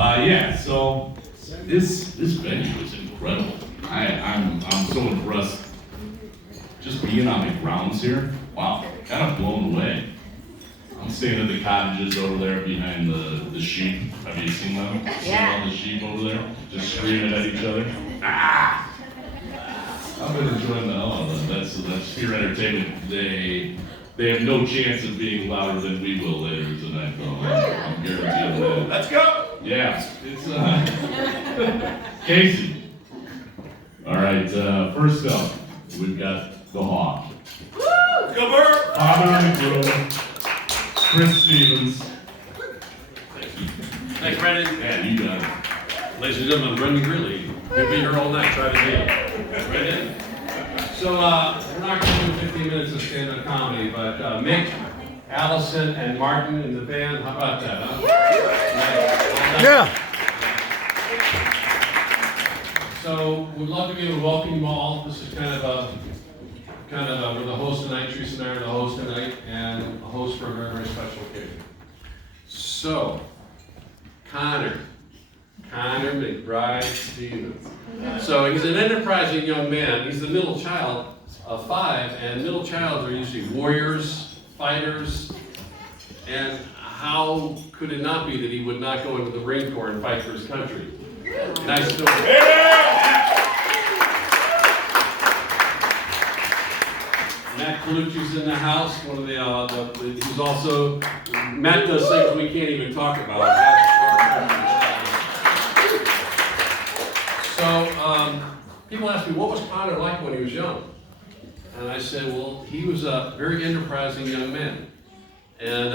Yeah, so this venue is incredible. I'm so impressed just being on the grounds here. Wow, kind of blown away. I'm staying at the cottages over there behind the sheep. Have you seen them? Yeah. All the sheep over there, just screaming at each other. Ah! I've been enjoying the hell out of that. That's pure entertainment. They have no chance of being louder than we will later tonight, though. I'm guaranteeing that. Let's go! Yeah, it's Casey. All right, first up, we've got the Hawk. Go Bird! Father of the groom, Chris Stevens. Thanks, Brandon. Yeah, you got it. Ladies and gentlemen, Brendan Greeley. He'll be here all night, try to be. Brandon? So, we're not going to do 15 minutes of stand-up comedy, but Mick, Allison, and Martin in the band, how about that, huh? Yeah. So, we'd love to be able to welcome you all. This is kind of we're the host tonight, Teresa and I are the host tonight, and a host for a very, very special occasion. So, Conor McBride Stevens. So he's an enterprising young man. He's the middle child of 5, and middle childs are usually warriors, fighters, and how could it not be that he would not go into the Marine Corps and fight for his country? Nice story. Matt Colucci's in the house. One of the he's also Matt does things we can't even talk about. So people ask me, what was Conor like when he was young? And I said, well, he was a very enterprising young man. And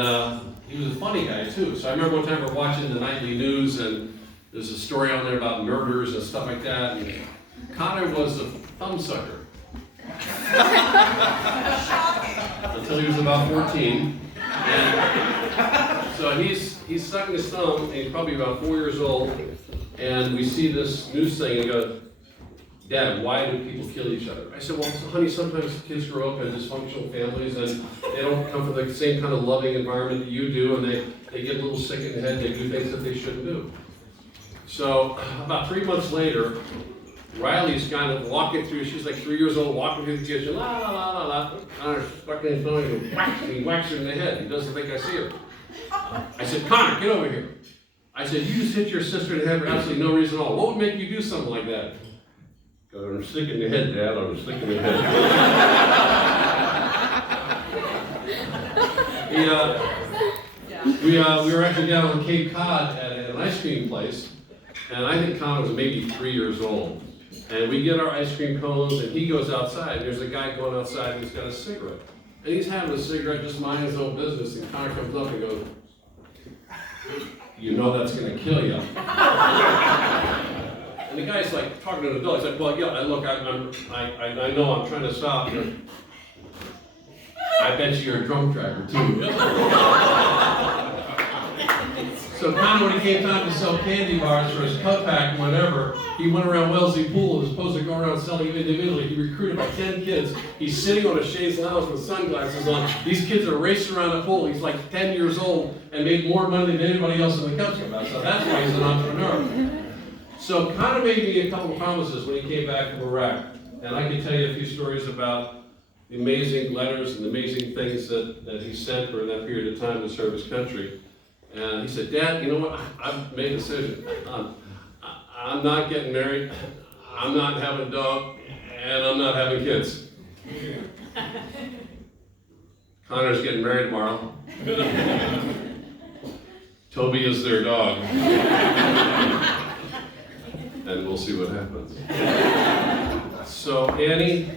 he was a funny guy too. So I remember one time we were watching the nightly news and there's a story on there about murders and stuff like that. And Conor was a thumbsucker. Until he was about 14. And so he's sucking his thumb, and he's probably about 4 years old. And we see this news thing and he goes, Dad, why do people kill each other? I said, well, honey, sometimes kids grow up in dysfunctional families and they don't come from the same kind of loving environment that you do, and they get a little sick in the head, they do things that they shouldn't do. So about 3 months later, Riley's kind of walking through, she's like 3 years old, walking through the kitchen, la la la la la. Conor's stuck in his phone and he whacks her in the head. He doesn't think I see her. I said, Conor, get over here. I said, you just hit your sister in the head for absolutely no reason at all. What would make you do something like that? I'm sticking the head, Dad. I'm sticking the head. We were actually down on Cape Cod at an ice cream place, and I think Conor was maybe 3 years old. And we get our ice cream cones, and he goes outside. And there's a guy going outside, and he's got a cigarette. And he's having a cigarette, just minding his own business. And Conor comes up and goes, "You know that's going to kill you." And the guy's like talking to an adult. He's like, "Well, yeah, look, I know I'm trying to stop you. I bet you're a drunk driver too." So Conor, when he came time to sell candy bars for his cut pack and whatever, he went around Wellesley Pool as opposed to go around selling them individually. He recruited about 10 kids. He's sitting on a chaise lounge with sunglasses on. These kids are racing around the pool. He's like 10 years old and made more money than anybody else in the country about. So that's why he's an entrepreneur. So Conor made me a couple of promises when he came back from Iraq. And I can tell you a few stories about the amazing letters and the amazing things that he sent during that period of time to serve his country. And he said, "Dad, you know what? I've made a decision. I'm not getting married, I'm not having a dog, and I'm not having kids." Conor's getting married tomorrow. Toby is their dog. And we'll see what happens. So, Annie,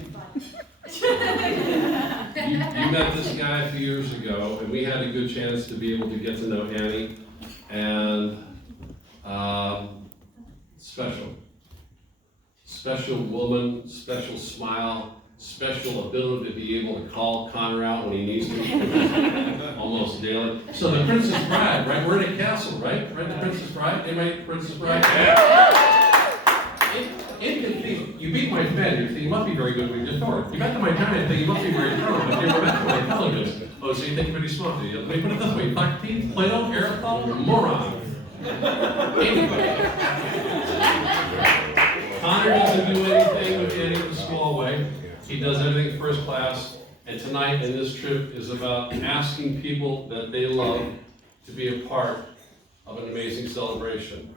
you met this guy a few years ago, and we had a good chance to be able to get to know Annie. And special woman, special smile, special ability to be able to call Conor out when he needs to, almost daily. So the Princess Bride, right? We're in a castle, right? Right, the Princess Bride? Anybody, Princess Bride? You beat my fan. You think you must be very good with your authority. You got to my giant thing. You must be very thorough, but you never met my intelligence. Oh, so you think pretty smart, do you? Let me put it this way: Socrates, Plato, Aristotle, moron. Anyway. Conor doesn't do anything with any of the small way. He does everything first class. And tonight in this trip is about asking people that they love to be a part of an amazing celebration.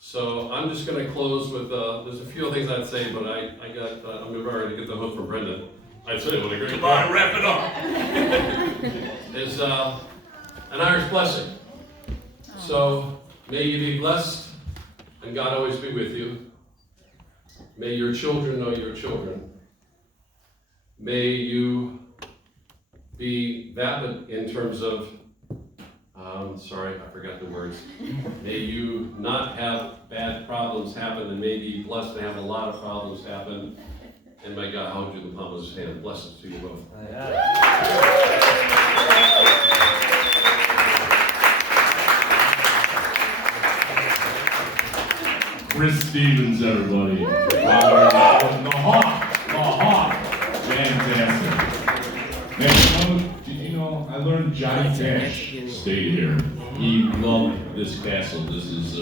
So I'm just going to close with, there's a few things I'd say, but I'm ready to get the hook from Brendan. I'd say what a great Come on, wrap it up. There's an Irish blessing. So may you be blessed and God always be with you. May your children know your children. May you be vapid in terms of, sorry, I forgot the words. May you not have bad problems happen, and may be blessed to have a lot of problems happen. And may God hold you in the palm of his hand. Blessings to you both. Chris Stevens, everybody. The Hawk. Fantastic. Man, did you know, I learned Johnny Cash stayed here. He loved this castle. This is,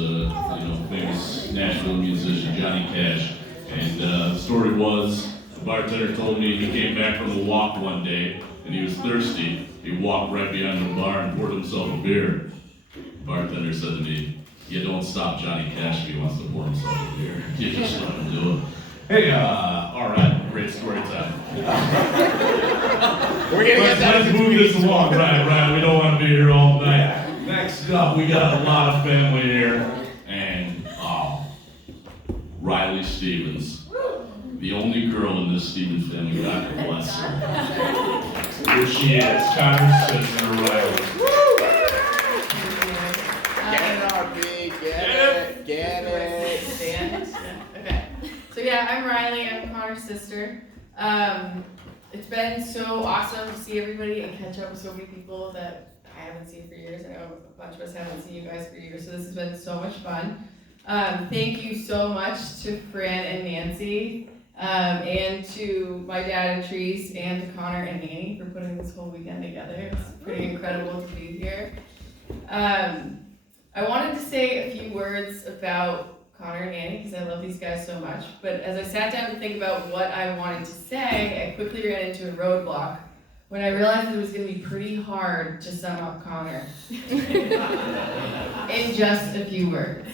famous Nashville musician, Johnny Cash. And the story was, the bartender told me he came back from a walk one day, and he was thirsty. He walked right behind the bar and poured himself a beer. The bartender said to me, "You don't stop Johnny Cash if he wants to pour himself a beer. You just let him do it." Hey, all right, great story time. Let's move this along, right. We don't want to be here all night. Next up, we got a lot of family here, and Riley Stevens, the only girl in this Stevens family. God bless her. Here she is, Conor's sister, Riley. Get it. Okay. So yeah, I'm Riley. I'm Conor's sister. It's been so awesome to see everybody and catch up with so many people that I haven't seen for years. I know a bunch of us haven't seen you guys for years, so this has been so much fun. Thank you so much to Fran and Nancy, and to my dad and Treese, and to Conor and Annie for putting this whole weekend together. It's pretty incredible to be here. I wanted to say a few words about Conor and Annie because I love these guys so much, but as I sat down to think about what I wanted to say, I quickly ran into a roadblock when I realized it was going to be pretty hard to sum up Conor in just a few words.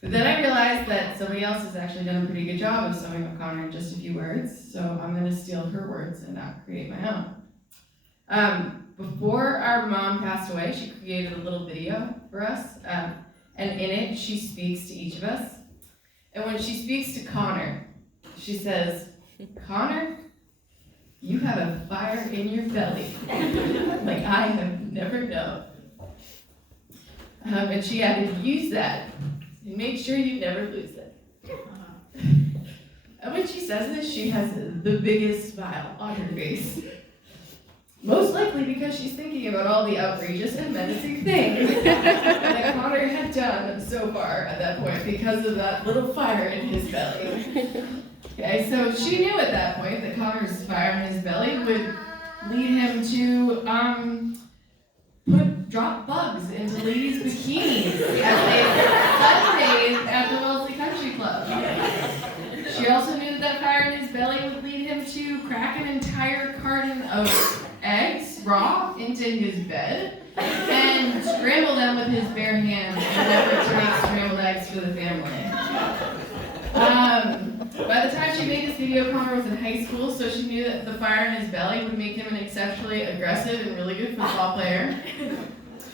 But then I realized that somebody else has actually done a pretty good job of summing up Conor in just a few words, so I'm going to steal her words and not create my own. Before our mom passed away, she created a little video for us, and in it, she speaks to each of us. And when she speaks to Conor, she says, "Conor, you have a fire in your belly, like I have never known." And she added, "Use that, and make sure you never lose it." And when she says this, she has the biggest smile on her face. Most likely because she's thinking about all the outrageous and menacing things that Conor had done so far at that point because of that little fire in his belly. Okay, so she knew at that point that Conor's fire in his belly would lead him to drop bugs into ladies' bikinis as they sunbathed at the Wellesley Country Club. She also knew that fire in his belly would lead him to crack an entire carton of eggs raw into his bed and scramble them with his bare hands in an effort to make scrambled eggs for the family. By the time she made this video, Conor was in high school, so she knew that the fire in his belly would make him an exceptionally aggressive and really good football player.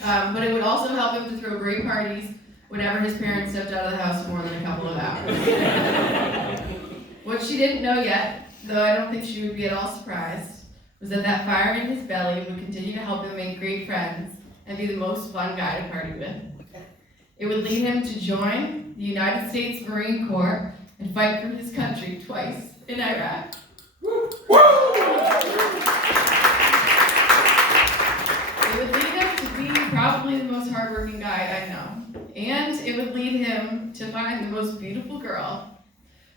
But it would also help him to throw great parties whenever his parents stepped out of the house for more than a couple of hours. What she didn't know yet, though I don't think she would be at all surprised, was that fire in his belly would continue to help him make great friends and be the most fun guy to party with. It would lead him to join the United States Marine Corps and fight for his country twice in Iraq. It would lead him to be probably the most hardworking guy I know. And it would lead him to find the most beautiful girl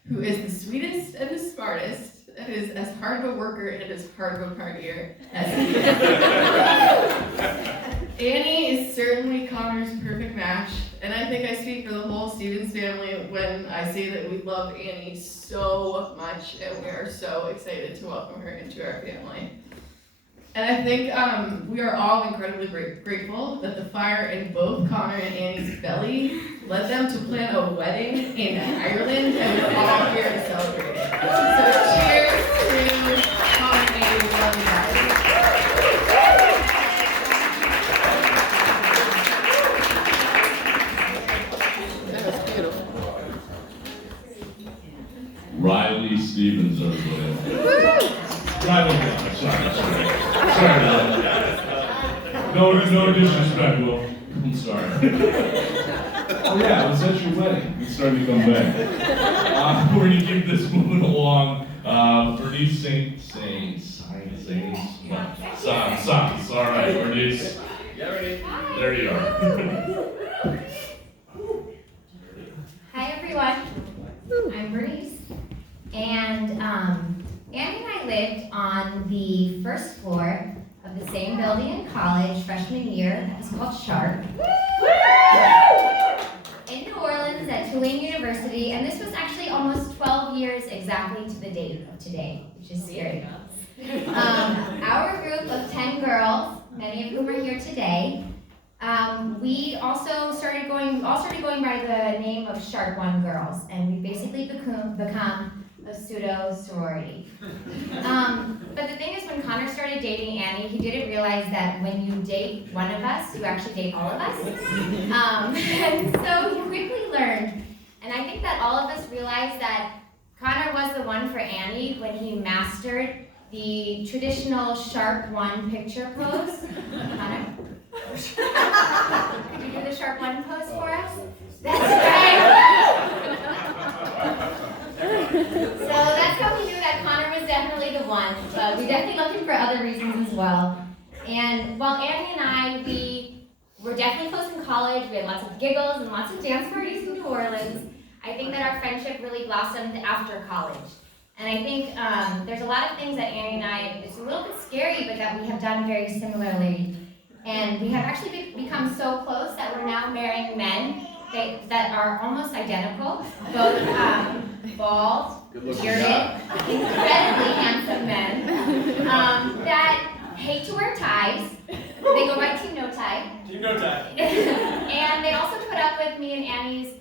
who is the sweetest and the smartest, that is as hard of a worker and as hard of a partier as he is. Annie is certainly family when I say that we love Annie so much, and we are so excited to welcome her into our family. And I think we are all incredibly grateful that the fire in both Conor and Annie's belly led them to plan a wedding in Ireland, and we're all here to celebrate it. So cheers to Conor and Annie. We love you guys. Riley Stevens, everybody. Riley, sorry. No disrespect, Will. I'm sorry. Oh yeah, it was at your wedding. It's starting to come back. We're going to keep this moving along. Bernice Saints. All right, Bernice. Yeah, ready? There you are. Hi everyone, I'm Bernice, and Annie and I lived on the first floor of the same building in college freshman year. That was called Sharp. In New Orleans at Tulane University, and this was actually almost 12 years exactly to the date of today, which is scary. Our group of 10 girls, many of whom are here today, we also started going by the name of Sharp One Girls, and we basically become a pseudo sorority. But the thing is, when Conor started dating Annie, he didn't realize that when you date one of us, you actually date all of us. And so he quickly learned, and I think that all of us realized that Conor was the one for Annie when he mastered the traditional Sharp One picture pose. Conor? Could you do the Sharp One pose for us? That's right! So that's how we knew that Conor was definitely the one, but we definitely loved him for other reasons as well. And while Annie and I, we were definitely close in college, we had lots of giggles and lots of dance parties in New Orleans, I think that our friendship really blossomed after college. And I think there's a lot of things that Annie and I, it's a little bit scary, but that we have done very similarly. And we have actually become so close that we're now marrying men that are almost identical, both bald, bearded, incredibly handsome men that hate to wear ties. They go by Team No Tie. Team No Tie. And they also put up with me and Annie's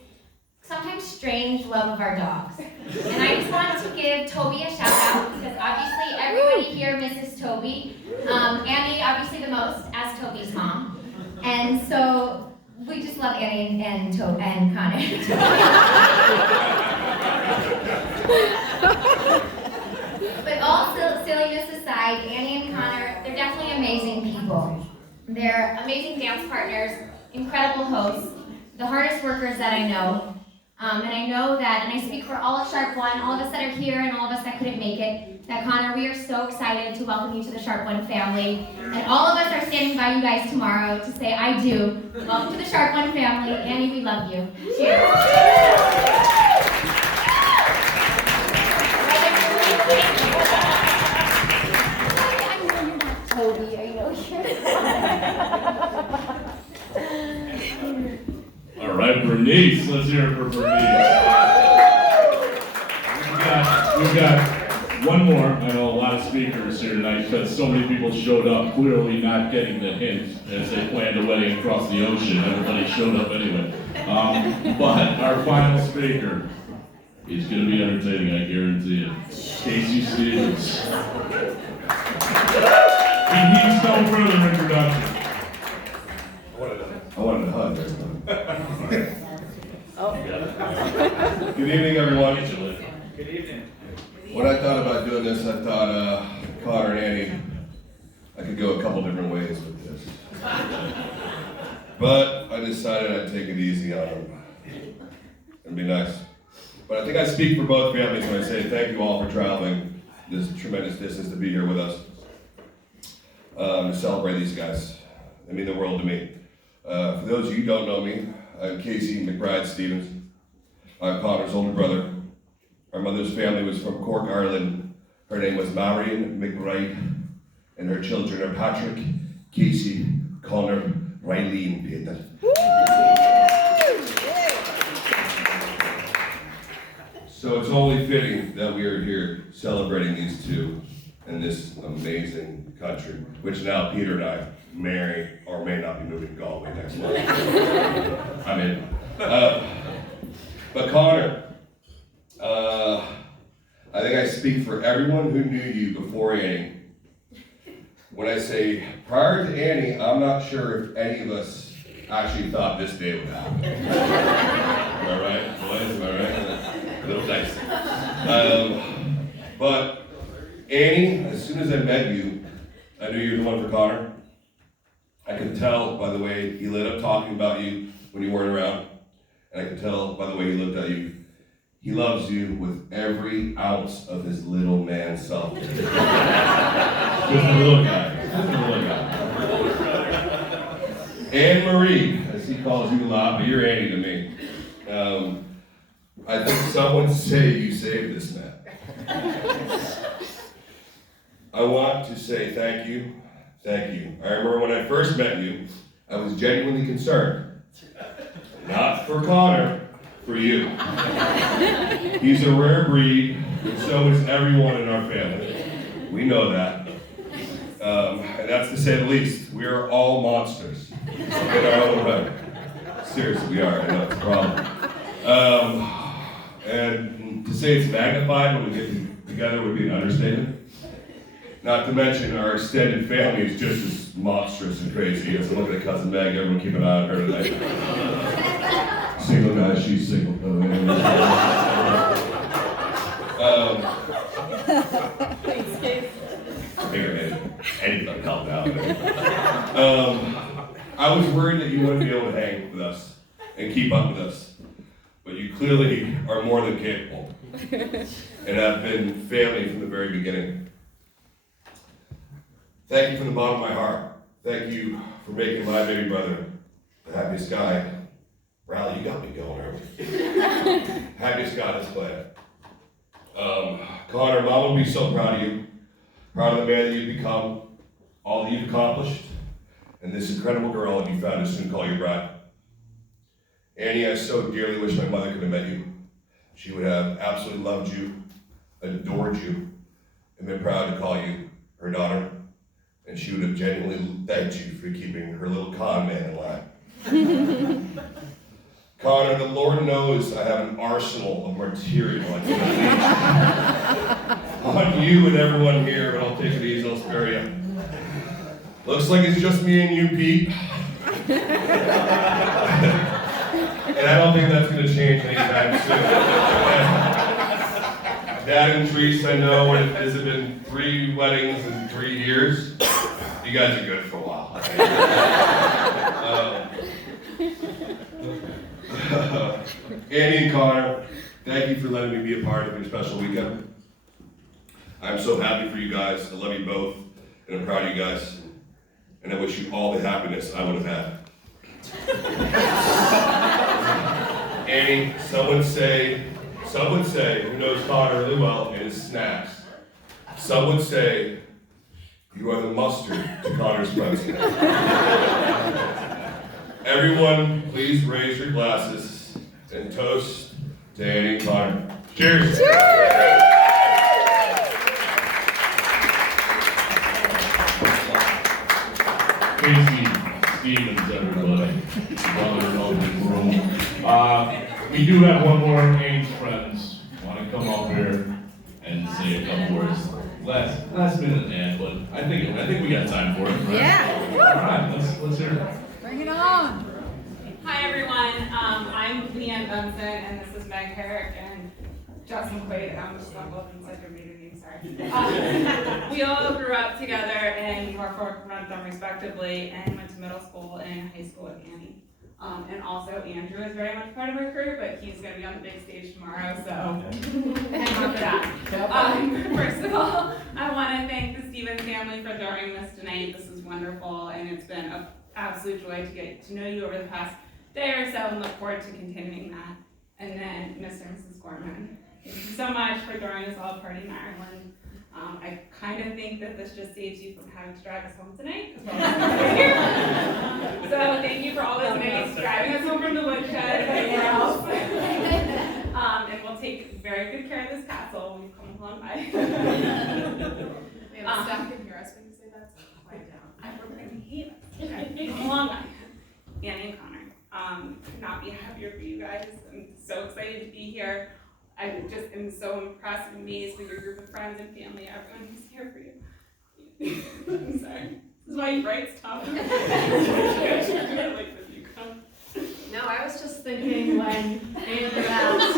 sometimes strange love of our dogs. And I just want to give Toby a shout out because obviously everybody here misses Toby. Annie obviously the most as Toby's mom. And so we just love Annie and Conor. But all silliness aside, Annie and Conor, they're definitely amazing people. They're amazing dance partners, incredible hosts, the hardest workers that I know. And I know that, and I speak for all of Sharp One, all of us that are here and all of us that couldn't make it, that Conor, we are so excited to welcome you to the Sharp One family. And all of us are standing by you guys tomorrow to say, I do. Welcome to the Sharp One family. Annie, we love you. Cheers. I know you're not Toby, I know you're All right, Bernice, let's hear it for Bernice. We've got one more. I know a lot of speakers here tonight because so many people showed up, clearly not getting the hint as they planned a wedding across the ocean. Everybody showed up anyway. But our final speaker, he's going to be entertaining, I guarantee it. Casey Stevens. He needs no further introduction. I wanted to hug everyone. Good evening, everyone. Good evening. When I thought about doing this, I thought Conor and Annie, I could go a couple different ways with this. But I decided I'd take it easy on them and be nice. But I think I speak for both families when I say thank you all for traveling this tremendous distance to be here with us to celebrate these guys. They mean the world to me. For those of you who don't know me, I'm Casey McBride Stevens. I'm Conor's older brother. Our mother's family was from Cork, Ireland. Her name was Marion McBride, and her children are Patrick, Casey, Conor, Riley, and Peter. that we are here celebrating these two in this amazing country, which now Peter and I may or may not be moving to Galway next month. I'm in. But Conor, I think I speak for everyone who knew you before Annie. When I say prior to Annie, I'm not sure if any of us actually thought this day would happen. Am I right, boys? Am I right? A little dicey. But Annie, as soon as I met you, I knew you were the one for Conor. I could tell by the way he lit up talking about you when you weren't around. And I could tell by the way he looked at you. He loves you with every ounce of his little man self. Just a little guy. Just a little guy. Anne Marie, as he calls you a lot, but you're Annie to me. I think some would say you saved this man. I want to say thank you. Thank you. I remember when I first met you, I was genuinely concerned. Not for Conor, for you. He's a rare breed, and so is everyone in our family. We know that. And that's to say the least. We are all monsters in our own right. Seriously, we are. I know it's a problem. And to say it's magnified when we get together would be an understatement. Not to mention our extended family is just as monstrous and crazy. So look at cousin Meg, everyone keep an eye on her tonight. Single guy, she's single. I figured anything would help out. I was worried that you wouldn't be able to hang with us and keep up with us. But you clearly are more than capable. And have been family from the very beginning. Thank you from the bottom of my heart. Thank you for making my baby brother the happiest guy. Riley, you got me going early. Happiest guy on this planet. Conor, Mom will be so proud of you. Proud of the man that you've become, all that you've accomplished, and this incredible girl that you found to soon call your bride. Annie, I so dearly wish my mother could have met you. She would have absolutely loved you, adored you, and been proud to call you her daughter. And she would have genuinely thanked you for keeping her little con man in line. Conor, the Lord knows I have an arsenal of material I can unleash on you and everyone here, but I'll take it easy, I'll spare you. Looks like it's just me and you, Pete. And I don't think that's going to change anytime soon. Dad and Therese, I know, has it been 3 weddings in 3 years? You guys are good for a while. Annie and Conor, thank you for letting me be a part of your special weekend. I'm so happy for you guys. I love you both, and I'm proud of you guys. And I wish you all the happiness I would have had. Annie, some would say, who knows Conor really well, and his snacks. Some would say, you are the mustard to Conor's pretzels. Everyone, please raise your glasses and toast to Annie and Conor. Cheers! Casey Stevens, everybody. Brother in the room. We do have one more Ames friends. Want to come up here and say a couple words. Last minute, man, but I think we got time for it. Right? Yeah. All right, let's hear it. Bring it on. Hi everyone, I'm Leanne Benson and this is Meg Herrick and Justin Quaid. I'm just not welcome such a maiden name, sorry. We all grew up together in Norfolk, Rentham respectively, and went to middle school and high school with Annie. And also Andrew is very much part of our career, but he's going to be on the big stage tomorrow, so hang on for that. First of all, I want to thank the Stevens family for throwing this tonight. This is wonderful, and it's been an absolute joy to get to know you over the past day or so, and look forward to continuing that. And then Mr. and Mrs. Gorman, thank you so much for throwing us all a party in Ireland. I kind of think that this just saves you from having to drive us home tonight. So thank you for all those nights driving us home from the woodshed and everywhere else. And we'll take very very good care of this castle. We've come a long way. We have a staff can hear us when you say that, so quiet down. I freaking hate it. Okay, we've come a long way. Annie and Connor, could not be happier for you guys. I'm so excited to be here. I just am so impressed and amazed with your group of friends and family, everyone who's here for you. I'm sorry. This is why he writes tough. Like this, you come. No, I was just thinking when Andrew asked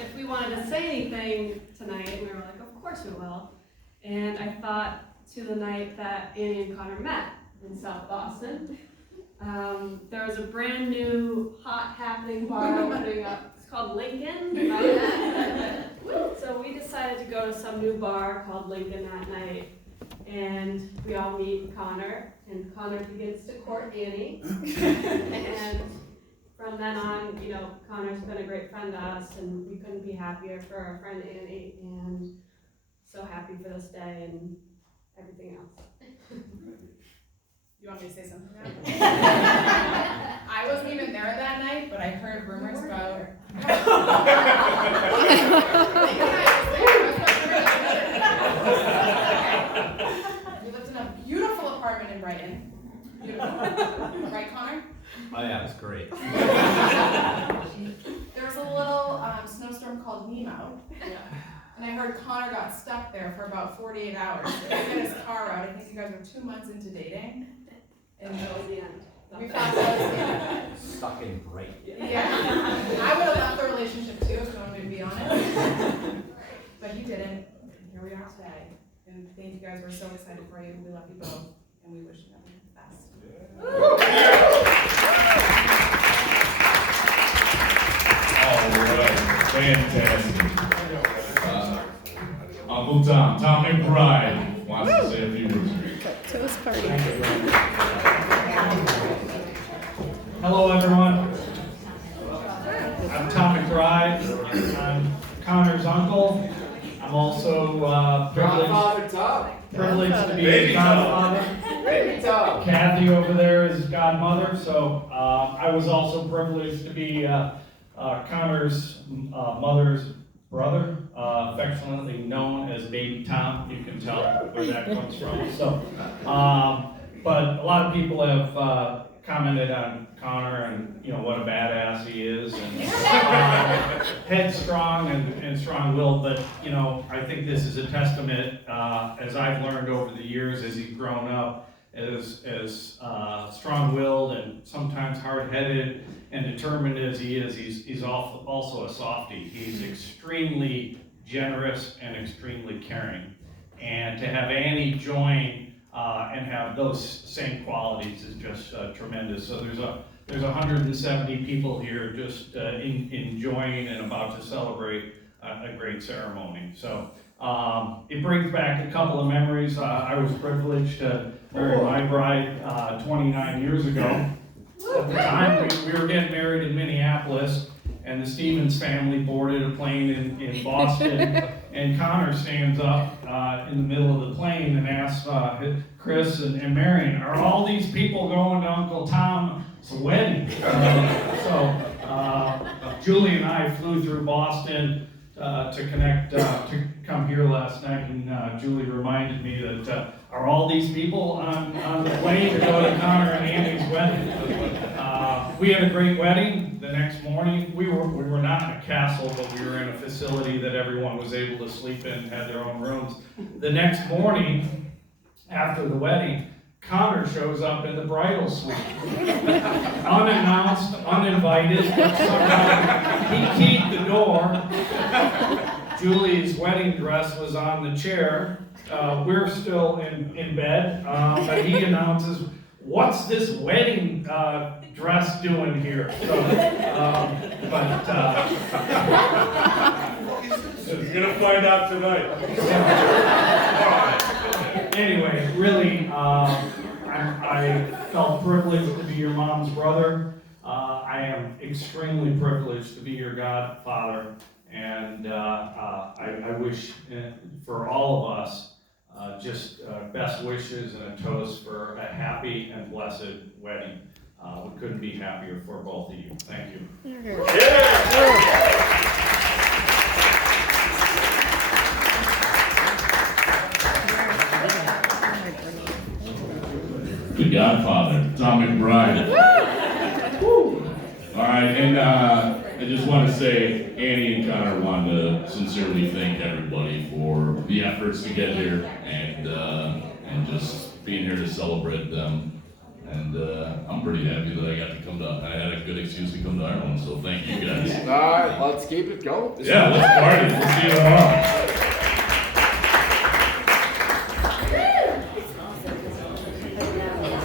if we wanted to say anything tonight, and we were like, of course we will. And I thought to the night that Annie and Connor met in South Boston. There was a brand new hot happening bar opening up. It's called Lincoln. Right? So we decided to go to some new bar called Lincoln that night. And we all meet Connor, and Connor begins to court Annie. And from then on, you know, Connor's been a great friend to us, and we couldn't be happier for our friend Annie, and so happy for this day and everything else. You want me to say something now? I wasn't even there that night, but I heard rumors about. We lived in a beautiful apartment in Brighton. Beautiful. Right, Connor? Oh yeah, it was great. There was a little snowstorm called Nemo. And I heard Connor got stuck there for about 48 hours. So he got his car out. I think you guys were 2 months into dating. And That was the end. we found out the end. Stuck in bright. Yeah. I would have left the relationship too if no one would be honest. But he didn't. Here we are today. And thank you guys. We're so excited for you. We love you both. And we wish you nothing but the best. All right, fantastic. Uncle Tom McBride wants to say a few words. Toast party. Hello, everyone. I'm Tom McBride. I'm Connor's uncle. I'm also privileged to be his godfather. Kathy over there is godmother, so I was also privileged to be Connor's mother's brother, affectionately known as Baby Tom. You can tell where that comes from. So, but a lot of people have commented on Conor and what a badass he is, and headstrong and strong-willed. But I think this is a testament, as I've learned over the years as he's grown up, as strong-willed and sometimes hard-headed and determined as he is. He's also a softie. He's extremely generous and extremely caring. And to have Annie join and have those same qualities is just tremendous. So there's 170 people here just enjoying and about to celebrate a great ceremony. So it brings back a couple of memories. I was privileged to marry my bride 29 years ago. At the time, we were getting married in Minneapolis, and the Stevens family boarded a plane in Boston, and Conor stands up in the middle of the plane and asks Chris and Marion, are all these people going to Uncle Tom's wedding? Julie and I flew through Boston to connect, to come here last night, and Julie reminded me that are all these people on the plane to go to Conor and Annie's wedding? We had a great wedding. The next morning, we were not in a castle, but we were in a facility that everyone was able to sleep in, had their own rooms. The next morning, after the wedding, Conor shows up in the bridal suite. Unannounced, uninvited, somehow he keyed the door. Julie's wedding dress was on the chair. We're still in bed, but he announces, what's this wedding dress doing here? So, You're gonna find out tonight. Anyway, really, I felt privileged to be your mom's brother. I am extremely privileged to be your godfather, and I wish for all of us just best wishes and a toast for a happy and blessed wedding. we couldn't be happier for both of you. Thank you. The Godfather, Tom McBride. Woo! All right, and I just want to say, Annie and Conor wanted to sincerely thank everybody for the efforts to get here and just being here to celebrate them. And I'm pretty happy that I got to come to. I had a good excuse to come to Ireland, so thank you guys. All right, let's keep it going. Yeah, let's party. We'll see you tomorrow.